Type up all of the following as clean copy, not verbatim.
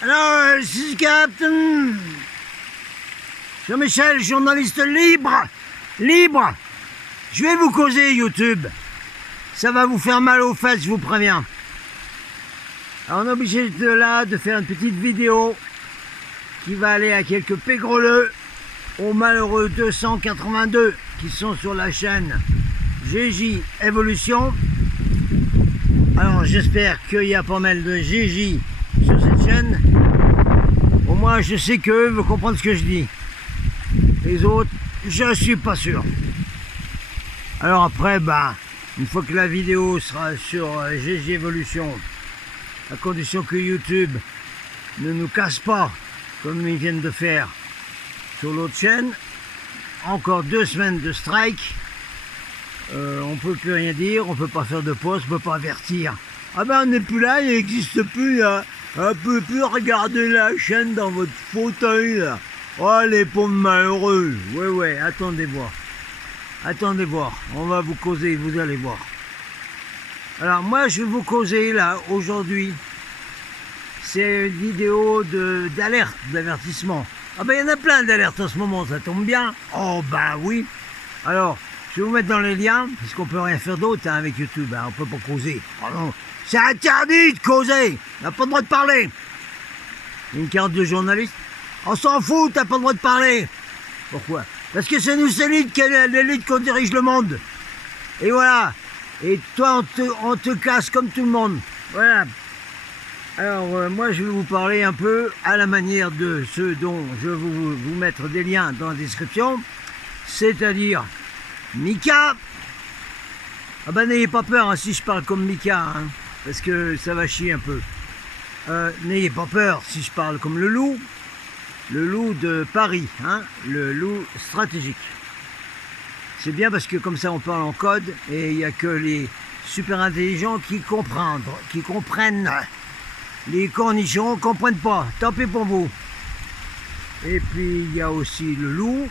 Alors, ici Captain Jean-Michel, journaliste libre. Je vais vous causer YouTube. Ça va vous faire mal aux fesses, je vous préviens. Alors, on est obligé de faire une petite vidéo qui va aller à quelques pégroleux aux malheureux 282 qui sont sur la chaîne GJ Evolution. Alors, j'espère qu'il y a pas mal de GJ sur cette chaîne. Au moins je sais qu'eux veulent comprendre ce que je dis. Les autres, je suis pas sûr. Alors après, une fois que la vidéo sera sur GJ Evolution, à condition que YouTube ne nous casse pas comme ils viennent de faire sur l'autre chaîne, encore 2 semaines de strike, on peut plus rien dire, on peut pas faire de post, on peut pas avertir. Ah on n'est plus là, il n'existe plus là. Un peu plus regarder la chaîne dans votre fauteuil là. Oh les pauvres malheureux. Ouais, attendez voir. On va vous causer, vous allez voir. Alors moi je vais vous causer là aujourd'hui. C'est une vidéo d'alerte, d'avertissement. Ah il y en a plein d'alertes en ce moment, ça tombe bien. Oh oui. Alors, je vais vous mettre dans les liens, parce qu'on peut rien faire d'autre avec YouTube, on peut pas causer. Oh non. C'est interdit de causer. On n'a pas le droit de parler. Une carte de journaliste. On s'en fout, t'as pas le droit de parler. Pourquoi? Parce que c'est nous, c'est l'élite qu'on dirige le monde. Et voilà. Et toi, on te casse comme tout le monde. Voilà. Alors, moi, je vais vous parler un peu à la manière de ceux dont je vais vous mettre des liens dans la description. C'est-à-dire Mika. Ah n'ayez pas peur si je parle comme Mika. Parce que ça va chier un peu. N'ayez pas peur si je parle comme le loup de Paris, le loup stratégique. C'est bien parce que comme ça on parle en code et il n'y a que les super intelligents qui comprennent. Les cornichons ne comprennent pas, tant pis pour vous. Et puis il y a aussi le loup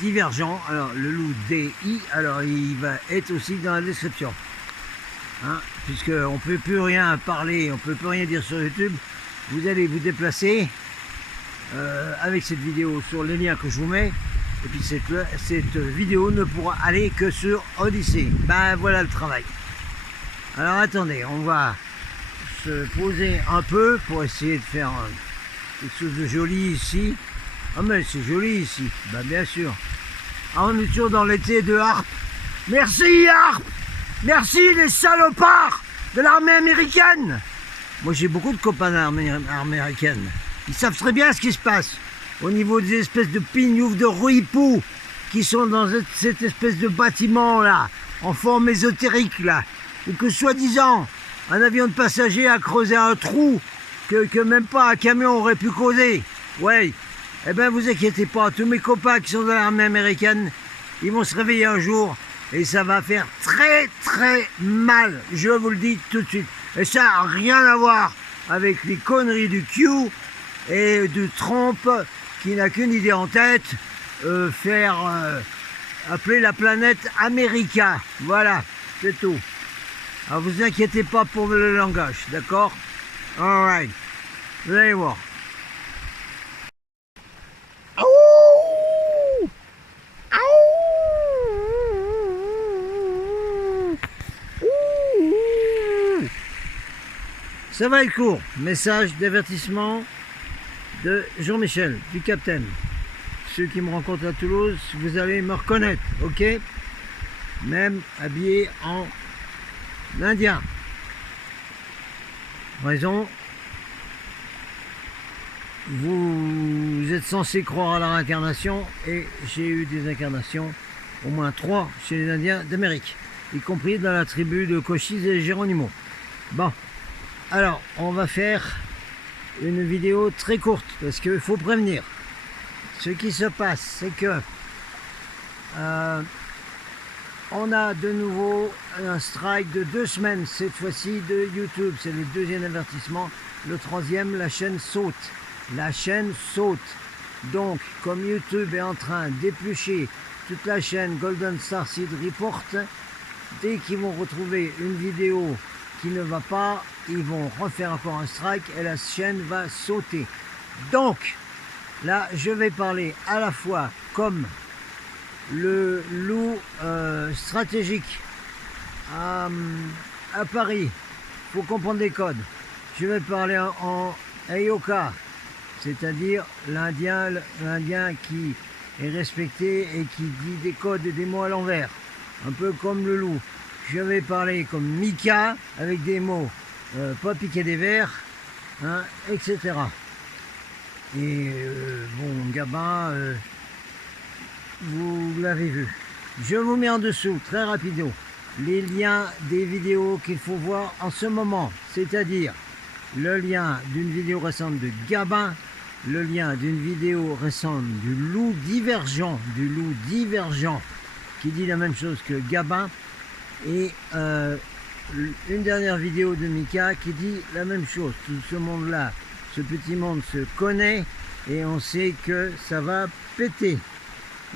divergent, alors le loup DI, alors il va être aussi dans la description. Puisqu'on ne peut plus rien parler, on ne peut plus rien dire sur YouTube, vous allez vous déplacer avec cette vidéo sur les liens que je vous mets, et puis cette vidéo ne pourra aller que sur Odyssée. Voilà le travail. Alors attendez, on va se poser un peu pour essayer de faire quelque chose de joli ici. Ah mais c'est joli ici, bien sûr. On est toujours dans l'été de Harpe. Merci Harpe. Merci les salopards de l'armée américaine. Moi j'ai beaucoup de copains de l'armée américaine. Ils savent très bien ce qui se passe au niveau des espèces de pignoufs de rouipou qui sont dans cette espèce de bâtiment là, en forme ésotérique là, ou que soi-disant un avion de passagers a creusé un trou que même pas un camion aurait pu causer. Ouais, vous inquiétez pas, tous mes copains qui sont dans l'armée américaine, ils vont se réveiller un jour. Et ça va faire très très mal, je vous le dis tout de suite. Et ça n'a rien à voir avec les conneries du Q et de Trump qui n'a qu'une idée en tête, appeler la planète America. Voilà, c'est tout. Alors vous inquiétez pas pour le langage, d'accord? Alright, vous allez voir. Ça va être court, message d'avertissement de Jean-Michel, du Capitaine. Ceux qui me rencontrent à Toulouse, vous allez me reconnaître, ok? Même habillé en indien. Raison, vous êtes censé croire à la réincarnation et j'ai eu des incarnations, au moins 3 chez les Indiens d'Amérique, y compris dans la tribu de Cochise et Géronimo. Bon, alors on va faire une vidéo très courte parce qu'il faut prévenir. Ce qui se passe, c'est que on a de nouveau un strike de 2 semaines, cette fois-ci de YouTube. C'est le 2e avertissement. Le 3e, la chaîne saute. La chaîne saute. Donc, comme YouTube est en train d'éplucher toute la chaîne Golden Star Seed Report, dès qu'ils vont retrouver une vidéo qui ne va pas, ils vont refaire encore un strike et la chaîne va sauter. Donc, là, je vais parler à la fois comme le loup stratégique à Paris, il faut comprendre les codes. Je vais parler en Ayoka, c'est-à-dire l'Indien qui est respecté et qui dit des codes et des mots à l'envers, un peu comme le loup. Je vais parler comme Mika, avec des mots pas piquer des vers, hein, etc. Et bon, Gabin, vous l'avez vu. Je vous mets en dessous, très rapido, les liens des vidéos qu'il faut voir en ce moment, c'est-à-dire le lien d'une vidéo récente de Gabin, le lien d'une vidéo récente du loup divergent, qui dit la même chose que Gabin, et une dernière vidéo de Mika qui dit la même chose. Tout ce monde-là, ce petit monde se connaît et on sait que ça va péter.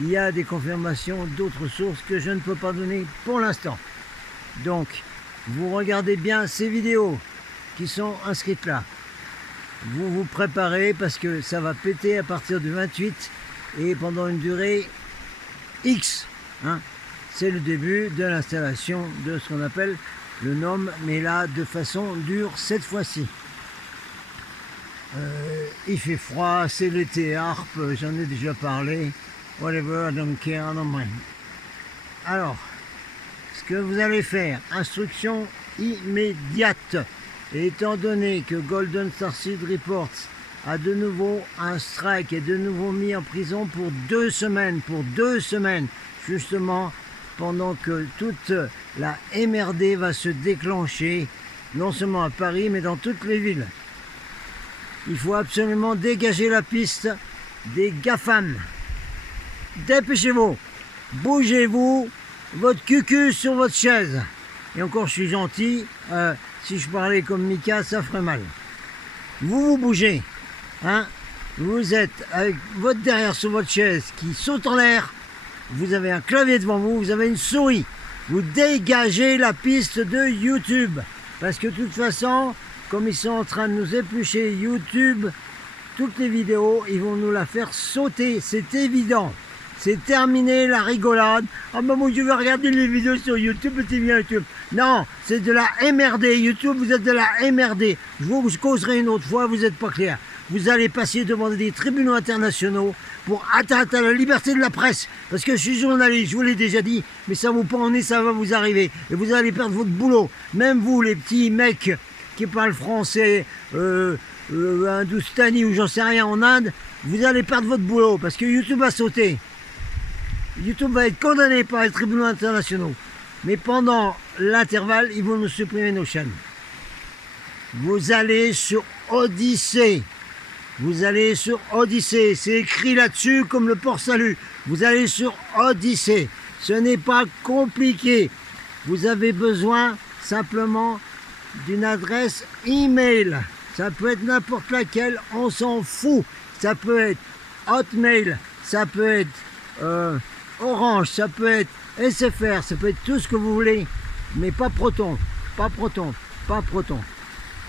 Il y a des confirmations d'autres sources que je ne peux pas donner pour l'instant. Donc, vous regardez bien ces vidéos qui sont inscrites là. Vous vous préparez parce que ça va péter à partir du 28 et pendant une durée X. Hein. C'est le début de l'installation de ce qu'on appelle le NOM, mais là de façon dure cette fois-ci. Il fait froid, c'est l'été harpe, j'en ai déjà parlé. Whatever, I don't care, I don't mind. Alors, ce que vous allez faire, instruction immédiate. Et étant donné que Golden Star Seed Reports a de nouveau un strike et de nouveau mis en prison pour 2 semaines, justement pendant que toute la MRD va se déclencher, non seulement à Paris, mais dans toutes les villes. Il faut absolument dégager la piste des GAFAM. Dépêchez-vous, bougez-vous, votre cucu sur votre chaise. Et encore, je suis gentil, si je parlais comme Mika, ça ferait mal. Vous bougez, hein? Vous êtes avec votre derrière sur votre chaise qui saute en l'air, vous avez un clavier devant vous, vous avez une souris. Vous dégagez la piste de YouTube. Parce que de toute façon, comme ils sont en train de nous éplucher YouTube, toutes les vidéos, ils vont nous la faire sauter, c'est évident. C'est terminé la rigolade. Ah ben moi je vais regarder les vidéos sur YouTube, c'est bien YouTube. Non, c'est de la MRD. YouTube, vous êtes de la MRD. Je vous causerai une autre fois, vous n'êtes pas clair. Vous allez passer devant des tribunaux internationaux pour atteinte à la liberté de la presse. Parce que je suis journaliste, je vous l'ai déjà dit, mais ça vous pend au nez, ça va vous arriver. Et vous allez perdre votre boulot. Même vous, les petits mecs qui parlent français, hindustani ou j'en sais rien en Inde, vous allez perdre votre boulot parce que YouTube va sauter. YouTube va être condamné par les tribunaux internationaux. Mais pendant l'intervalle, ils vont nous supprimer nos chaînes. Vous allez sur Odyssée. Vous allez sur Odyssée. C'est écrit là-dessus comme le port-salut. Vous allez sur Odyssée. Ce n'est pas compliqué. Vous avez besoin simplement d'une adresse email. Ça peut être n'importe laquelle, on s'en fout. Ça peut être Hotmail, ça peut être Orange, ça peut être SFR, ça peut être tout ce que vous voulez, mais pas Proton, pas Proton, pas Proton.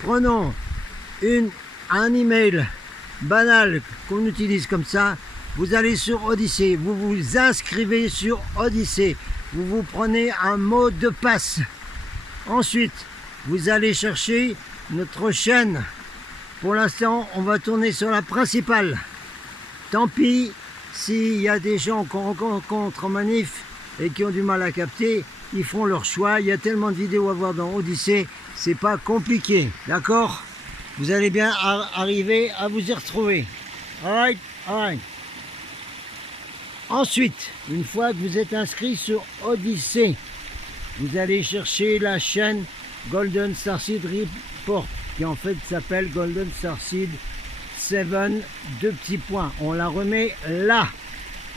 Prenons un email banal qu'on utilise comme ça, vous allez sur Odyssée, vous vous inscrivez sur Odyssée, vous vous prenez un mot de passe. Ensuite, vous allez chercher notre chaîne Pour l'instant, on va tourner sur la principale. Tant pis s'il y a des gens qu'on rencontre en manif et qui ont du mal à capter, ils feront leur choix. Il y a tellement de vidéos à voir dans Odyssée, c'est pas compliqué, d'accord? Vous allez bien arriver à vous y retrouver. Alright, alright. Ensuite, une fois que vous êtes inscrit sur Odyssée, vous allez chercher la chaîne Golden Starseed Report, qui en fait s'appelle Golden Starseed 7, 2 petits points. On la remet là.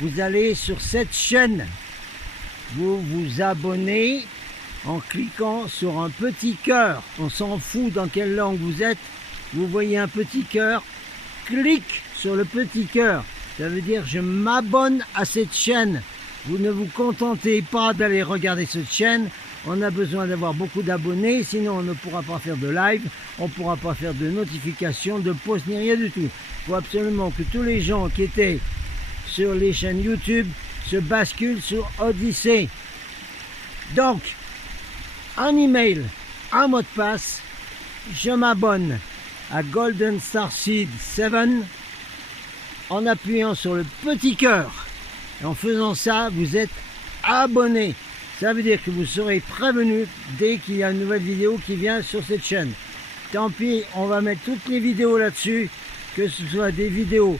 Vous allez sur cette chaîne. Vous vous abonnez en cliquant sur un petit cœur. On s'en fout dans quelle langue vous êtes. Vous voyez un petit cœur. Clique sur le petit cœur. Ça veut dire je m'abonne à cette chaîne. Vous ne vous contentez pas d'aller regarder cette chaîne. On a besoin d'avoir beaucoup d'abonnés, sinon on ne pourra pas faire de live, on ne pourra pas faire de notifications, de posts, ni rien du tout. Il faut absolument que tous les gens qui étaient sur les chaînes YouTube se basculent sur Odyssée. Donc, un email, un mot de passe, je m'abonne à Golden Starseed 7 en appuyant sur le petit cœur. Et en faisant ça, vous êtes abonné. Ça veut dire que vous serez prévenu dès qu'il y a une nouvelle vidéo qui vient sur cette chaîne. Tant pis, on va mettre toutes les vidéos là-dessus, que ce soit des vidéos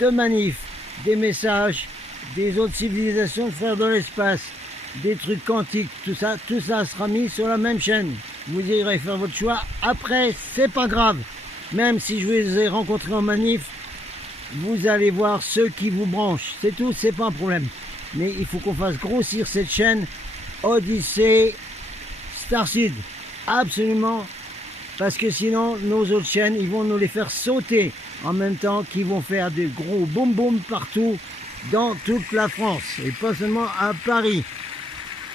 de manifs, des messages, des autres civilisations de frères de l'espace, des trucs quantiques, tout ça sera mis sur la même chaîne. Vous irez faire votre choix. Après, c'est pas grave. Même si je vous ai rencontrés en manif, vous allez voir ceux qui vous branchent. C'est tout, c'est pas un problème. Mais il faut qu'on fasse grossir cette chaîne Odyssée Starseed. Absolument. Parce que sinon, nos autres chaînes, ils vont nous les faire sauter en même temps qu'ils vont faire des gros boum boum partout dans toute la France. Et pas seulement à Paris.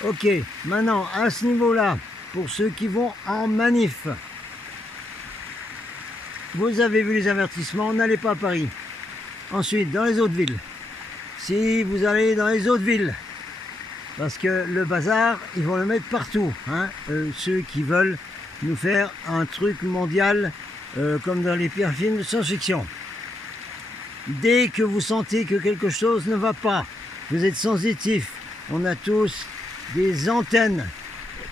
Ok, maintenant, à ce niveau-là, pour ceux qui vont en manif, vous avez vu les avertissements, n'allez pas à Paris. Ensuite, dans les autres villes. Si vous allez dans les autres villes, parce que le bazar, ils vont le mettre partout. Hein, ceux qui veulent nous faire un truc mondial, comme dans les pires films de science-fiction. Dès que vous sentez que quelque chose ne va pas, vous êtes sensitif, on a tous des antennes.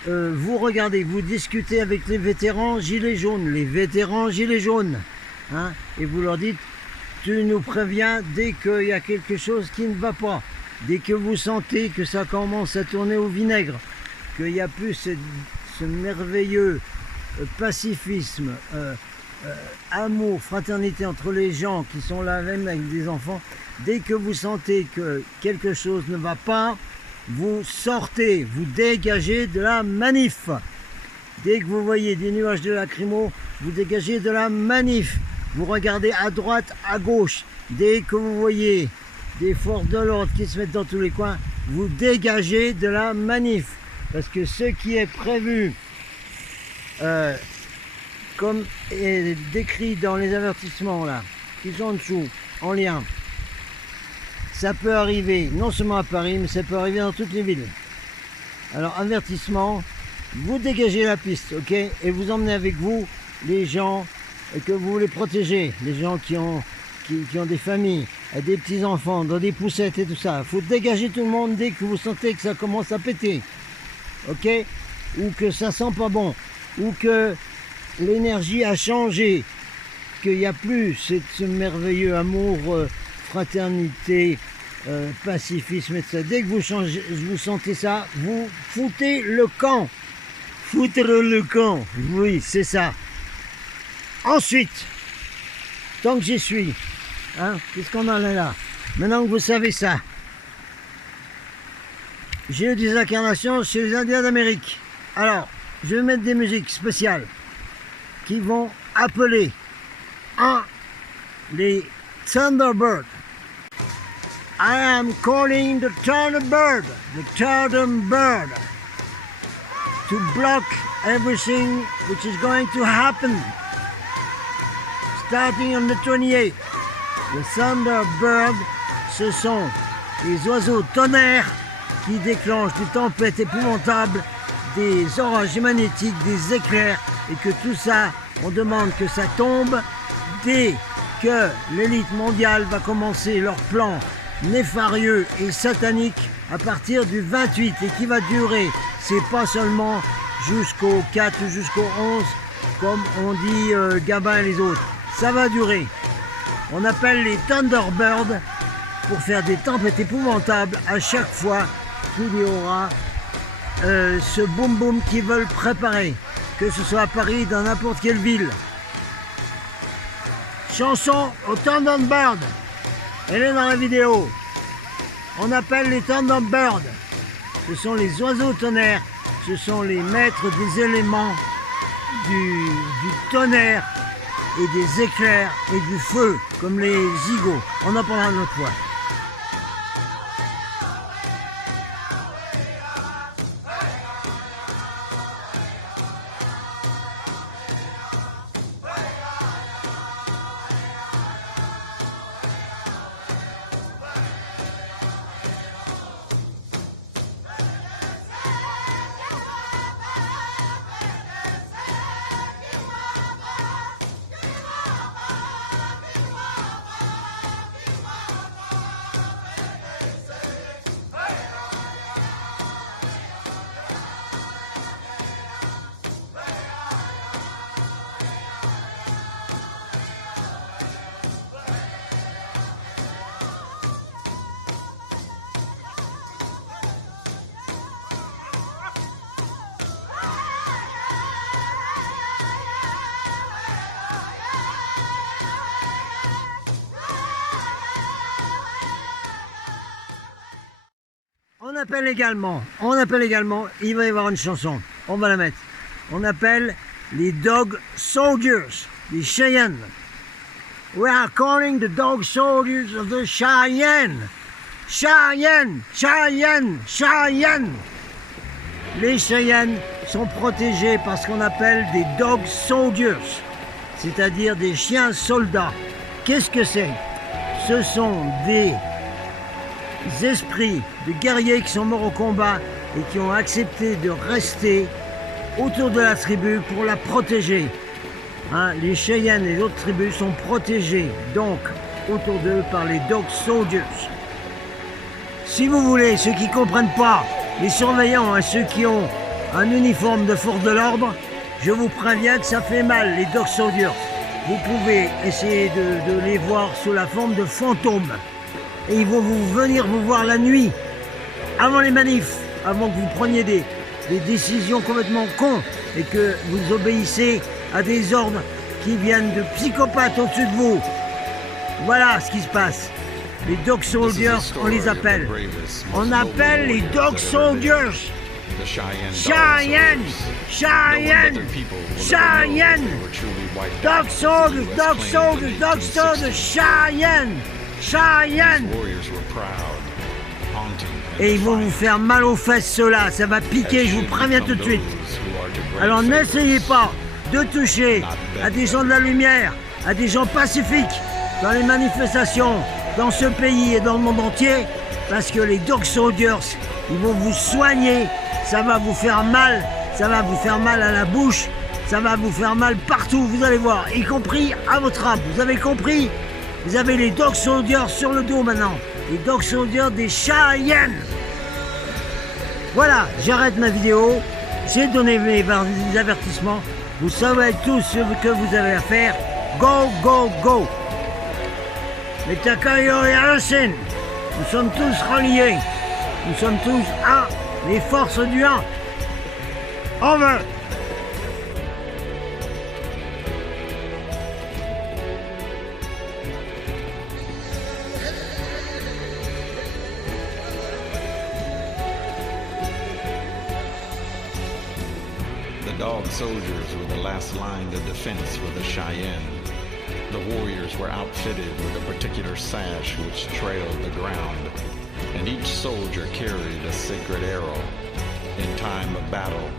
Vous regardez, vous discutez avec les vétérans gilets jaunes, hein, et vous leur dites, tu nous préviens dès qu'il y a quelque chose qui ne va pas, dès que vous sentez que ça commence à tourner au vinaigre, qu'il n'y a plus ce merveilleux pacifisme, amour, fraternité entre les gens qui sont là même avec des enfants, dès que vous sentez que quelque chose ne va pas, vous sortez, vous dégagez de la manif. Dès que vous voyez des nuages de lacrymo, vous dégagez de la manif. Vous regardez à droite, à gauche. Dès que vous voyez des forces de l'ordre qui se mettent dans tous les coins, vous dégagez de la manif. Parce que ce qui est prévu, comme est décrit dans les avertissements là, qui sont en dessous, en lien, ça peut arriver non seulement à Paris, mais ça peut arriver dans toutes les villes. Alors, avertissement, vous dégagez la piste, ok, et vous emmenez avec vous les gens que vous voulez protéger, les gens qui ont des familles, des petits-enfants, dans des poussettes et tout ça. Il faut dégager tout le monde dès que vous sentez que ça commence à péter, ok, ou que ça sent pas bon, ou que l'énergie a changé, qu'il n'y a plus ce merveilleux amour, fraternité, pacifisme, etc. Dès que vous sentez ça, vous foutez le camp. Foutre le camp, oui, c'est ça. Ensuite, tant que j'y suis, hein, puisqu'on en est là, maintenant que vous savez ça, j'ai eu des incarnations chez les Indiens d'Amérique. Alors, je vais mettre des musiques spéciales qui vont appeler les Thunderbirds. I am calling the Thunderbird, to block everything which is going to happen starting on the 28th. Les Thunderbirds, ce sont les oiseaux tonnerres qui déclenchent des tempêtes épouvantables, des orages magnétiques, des éclairs, et que tout ça, on demande que ça tombe dès que l'élite mondiale va commencer leur plan néfarieux et satanique à partir du 28 et qui va durer, c'est pas seulement jusqu'au 4 ou jusqu'au 11 comme on dit Gabin et les autres, ça va durer. On appelle les Thunderbirds pour faire des tempêtes épouvantables à chaque fois qu'il y aura ce boom boom qu'ils veulent préparer, que ce soit à Paris, dans n'importe quelle ville. Chanson aux Thunderbirds, elle est dans la vidéo. On appelle les Thunderbirds, ce sont les oiseaux tonnerres, ce sont les maîtres des éléments du tonnerre et des éclairs et du feu, comme les zigots. On en parlera une autre fois. On appelle également, il va y avoir une chanson, on va la mettre. On appelle les Dog Soldiers, les Cheyennes. We are calling the Dog Soldiers of the Cheyenne. Cheyenne, Cheyenne, Cheyenne. Les Cheyennes sont protégés par ce qu'on appelle des Dog Soldiers, c'est-à-dire des chiens soldats. Qu'est-ce que c'est? Ce sont des esprits de guerriers qui sont morts au combat et qui ont accepté de rester autour de la tribu pour la protéger. Les Cheyennes et d'autres tribus sont protégées donc autour d'eux par les Dog Soldiers. Si vous voulez, ceux qui ne comprennent pas, les surveillants et ceux qui ont un uniforme de force de l'ordre, je vous préviens que ça fait mal, les Dog Soldiers. Vous pouvez essayer de les voir sous la forme de fantômes. Et ils vont venir vous voir la nuit, avant les manifs, avant que vous preniez des décisions complètement cons et que vous obéissez à des ordres qui viennent de psychopathes au-dessus de vous. Voilà ce qui se passe. Les Dog Soldiers, on les appelle. On appelle les Dog Soldiers. Cheyenne, Cheyenne, Cheyenne. Dog Soldiers, Dog Soldiers, Dog Soldiers, Cheyenne. Cheyenne. Et ils vont vous faire mal aux fesses, ceux-là, ça va piquer, je vous préviens tout de suite. Alors n'essayez pas de toucher à des gens de la lumière, à des gens pacifiques dans les manifestations dans ce pays et dans le monde entier, parce que les Dog Soldiers, ils vont vous soigner, ça va vous faire mal, ça va vous faire mal à la bouche, ça va vous faire mal partout, vous allez voir, y compris à votre âme, vous avez compris? Vous avez les Dog Soldiers sur le dos maintenant. Les Dog Soldiers des Cheyennes. Voilà, j'arrête ma vidéo. J'ai donné mes avertissements. Vous savez tous ce que vous avez à faire. Go, go, go. Les Takayo et Alassane, nous sommes tous reliés. Nous sommes tous un. Les forces du 1. Over. The Dog Soldiers were the last line of defense for the Cheyenne. The warriors were outfitted with a particular sash which trailed the ground, and each soldier carried a sacred arrow. In time of battle,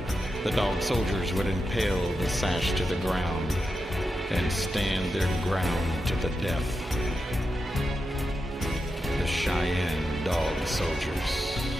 the Dog Soldiers would impale the sash to the ground and stand their ground to the death. The Cheyenne Dog Soldiers.